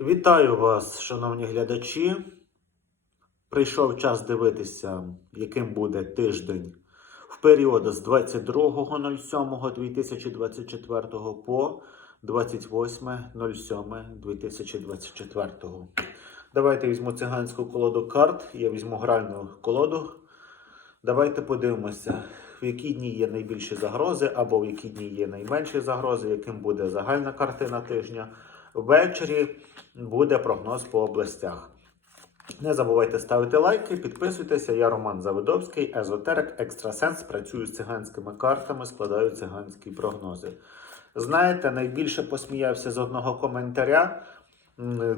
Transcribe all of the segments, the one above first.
Вітаю вас, шановні глядачі. Прийшов час дивитися, яким буде тиждень в період з 22.07.2024 по 28.07.2024. Давайте візьму циганську колоду карт, я візьму гральну колоду. Давайте подивимося, в які дні є найбільші загрози, або в які дні є найменші загрози, яким буде загальна картина тижня. Ввечері буде прогноз по областях. Не забувайте ставити лайки, підписуйтеся. Я Роман Завидовський, езотерик, екстрасенс. Працюю з циганськими картами, складаю циганські прогнози. Знаєте, найбільше посміявся з одного коментаря,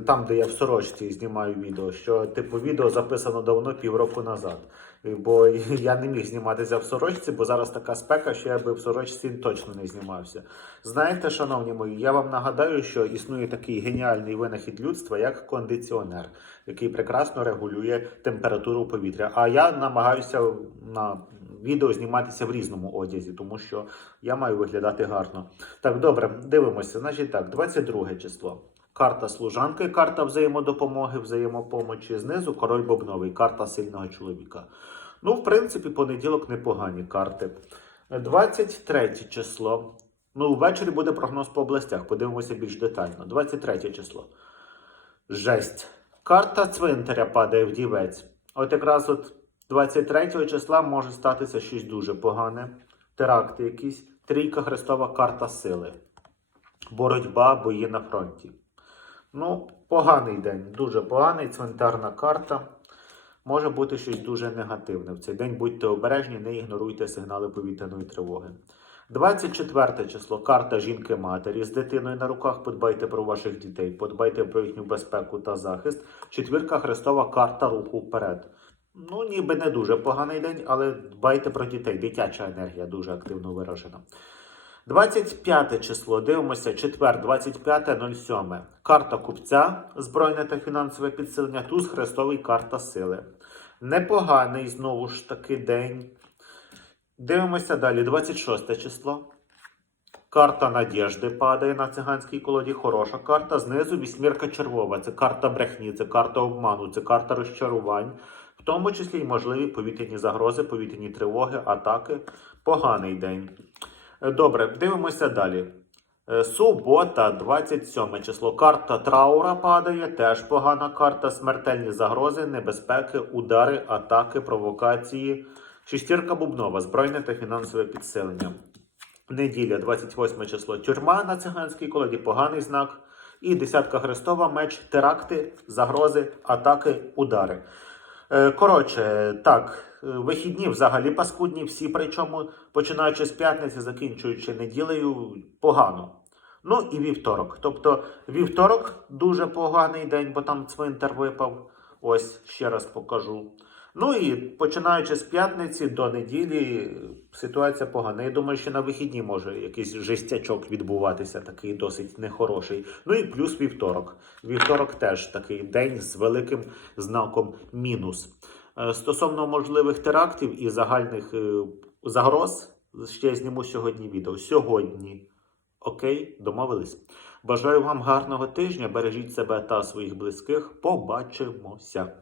там, де я в сорочці знімаю відео, що типу відео записано давно півроку назад. Бо я не міг зніматися в сорочці, бо зараз така спека, що я би в сорочці точно не знімався. Знаєте, шановні мої, я вам нагадаю, що існує такий геніальний винахід людства, як кондиціонер, який прекрасно регулює температуру повітря. А я намагаюся на відео зніматися в різному одязі, тому що я маю виглядати гарно. Так, добре, дивимося. Значить так, 22 число. Карта служанки, карта взаємодопомоги, взаємопомочі. Знизу король бобновий, карта сильного чоловіка. Ну, в принципі, понеділок непогані карти. 23 число. Ну, ввечері буде прогноз по областях. Подивимося більш детально. 23 число. Жесть. Карта цвинтаря падає в дівець. От якраз от 23 числа може статися щось дуже погане. Теракти якісь. Трійка Христова карта сили. Боротьба, бої на фронті. Ну, поганий день, дуже поганий, цвинтарна карта. Може бути щось дуже негативне в цей день. Будьте обережні, не ігноруйте сигнали повітряної тривоги. 24 число карта жінки-матері з дитиною на руках. Подбайте про ваших дітей, подбайте про їхню безпеку та захист. Четвірка Христова карта руху вперед. Ну, ніби не дуже поганий день, але дбайте про дітей. Дитяча енергія дуже активно виражена. 25 число, дивимося, четвер, 25.07. Карта купця, збройне та фінансове підсилення, туз хрестовий, карта сили. Непоганий знову ж таки день. Дивимося далі, 26 число. Карта надіжди падає на циганській колоді. Хороша карта. Знизу вісьмірка червова. Це карта брехні, це карта обману, це карта розчарувань. В тому числі й можливі повітряні загрози, повітряні тривоги, атаки. Поганий день. Добре, дивимося далі. Е, Субота, 27 число. Карта траура падає. Теж погана карта. Смертельні загрози, небезпеки, удари, атаки, провокації. Шестірка бубнова, збройне та фінансове підсилення. Неділя, 28 число. Тюрма на циганській колоді, поганий знак. І десятка Христова, меч, теракти, загрози, атаки, удари. Е, Коротше, так, е, вихідні взагалі паскудні, всі, причому починаючи з п'ятниці, закінчуючи неділею, погано. Ну і вівторок. Тобто вівторок дуже поганий день, бо там цвинтар випав. Ось ще раз покажу. Ну і починаючи з п'ятниці до неділі, ситуація погана. Я думаю, що на вихідні може якийсь жестячок відбуватися, такий досить нехороший. Ну і плюс вівторок. Вівторок теж такий день з великим знаком мінус. Е, Стосовно можливих терактів і загальних е, загроз, ще зніму сьогодні відео. Сьогодні. Окей, домовились. Бажаю вам гарного тижня. Бережіть себе та своїх близьких. Побачимося.